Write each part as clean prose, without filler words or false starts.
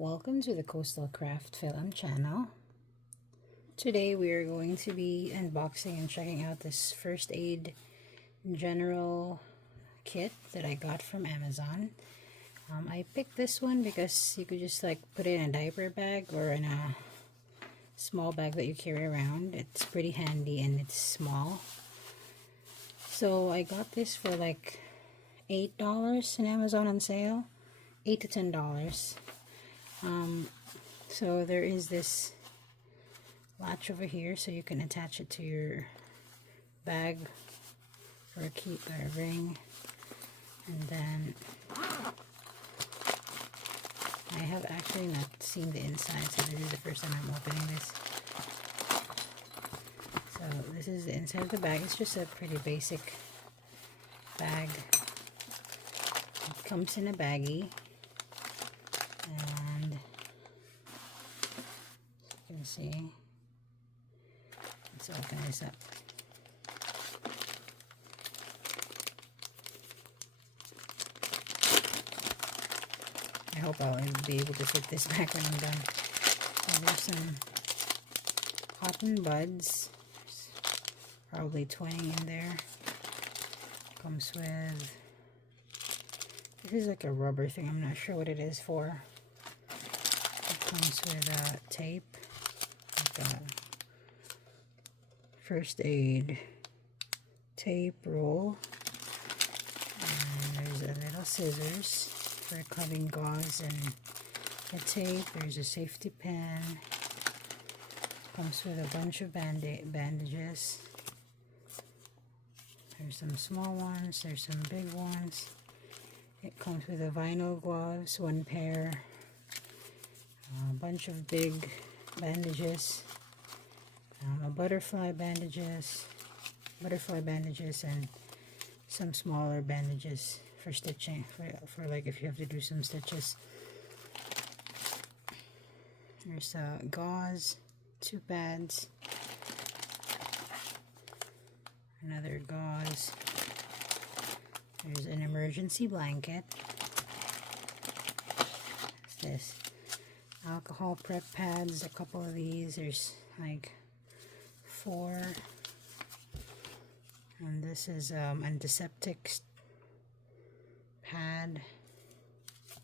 Welcome to the CoastalCraftFilAm channel. Today we are going to be unboxing and checking out this first aid general kit that I got from Amazon. I picked this one because you could just like put it in a diaper bag or in a small bag that you carry around. It's pretty handy and it's small. So I got this for like $8 in Amazon on sale. $8 to $10. So there is this latch over here so you can attach it to your bag or a key or a ring. And then I have actually not seen the inside, so this is the first time I'm opening this. So this is the inside of the bag. It's just a pretty basic bag. It comes in a baggie. And you can see, let's open this up. I hope I'll be able to fit this back when I'm done. And there's some cotton buds. There's probably 20 in there. Comes with, this is like a rubber thing. I'm not sure what it is for. It comes with tape, like a first aid tape roll. And there's a little scissors for cutting gauze and the tape. There's a safety pin. Comes with a bunch of bandages. There's some small ones. There's some big ones. It comes with a vinyl gloves, one pair, a bunch of big bandages, a butterfly bandages, and some smaller bandages for stitching, for like if you have to do some stitches. There's gauze, 2 pads, another gauze. There's an emergency blanket. What's this? Alcohol prep pads, a couple of these. There's like 4. And this is antiseptic pad.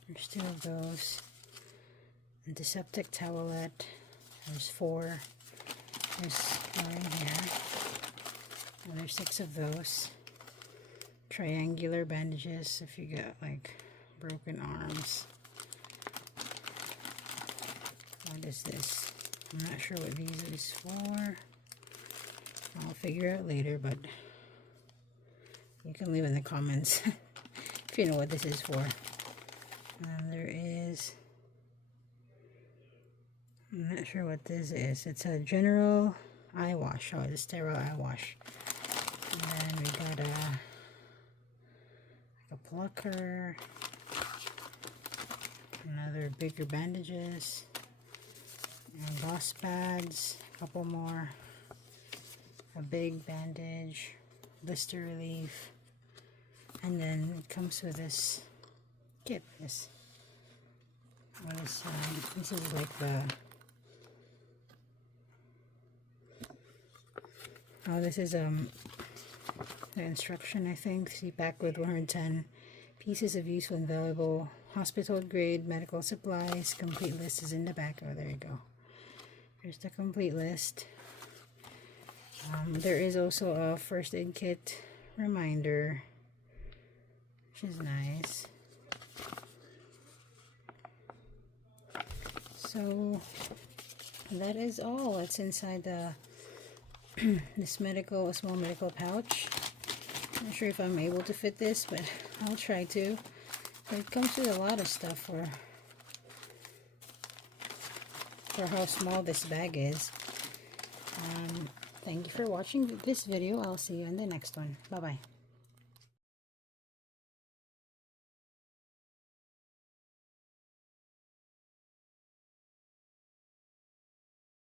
There's 2 of those. Antiseptic towelette. There's 4. There's 4 in here. And there's 6 of those. Triangular bandages if you got like broken arms. What is this? I'm not sure what these is for. I'll figure out later, but you can leave in the comments if you know what this is for. And there is, I'm not sure what this is. It's a general eye wash. Oh, it's a sterile eye wash. And then we got a plucker, another bigger bandages, and gauze pads, a couple more, a big bandage, blister relief, and then it comes with this kit. This is like the, this is the instruction, I think. See, packed with 110 pieces of useful and valuable hospital grade medical supplies. Complete list is in the back. Oh, there you go. Here's the complete list. There is also a first aid kit reminder, which is nice. So that is all that's inside the this small medical pouch. Not sure if I'm able to fit this, but I'll try to. But it comes with a lot of stuff for how small this bag is. Thank you for watching this video. I'll see you in the next one. Bye bye.